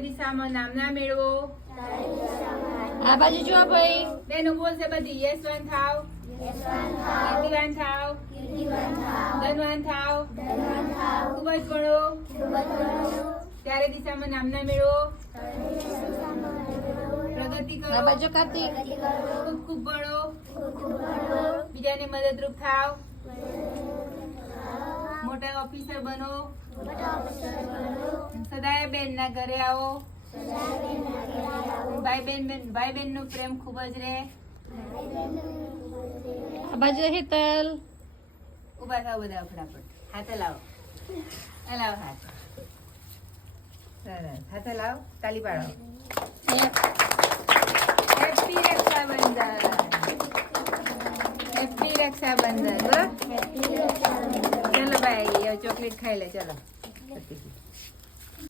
દિશામાં નામના મેળવો આ બાજુ જો ભાઈ બેનો બોલશે બધી યશવાન થાવ કીર્તિવાન થાવ ધનવાન થાવ ખૂબ જ ભણો ત્યારે દિશામાં નામના મેળવો પ્રગતિ આ કરો બાજુ કાર્તિક ખૂબ ખૂબ ભણો બીજાને મદદરૂપ થાવ મોટા ઓફિસર બનો સદાય બેન ના ઘરે આવો ભાઈ બેન નો પ્રેમ ખૂબ જ રહે આ બાજુ હેતલ ઉભા થાવ બધા ફટાફટ હાથે લાવો લાવો હાથ સરસ હાથે લાવો તાલી પાડો હેપી રક્ષાબંધન હેપી રક્ષાબંધન ચલો ભાઈ ચોકલેટ ખાઈ લે ચલો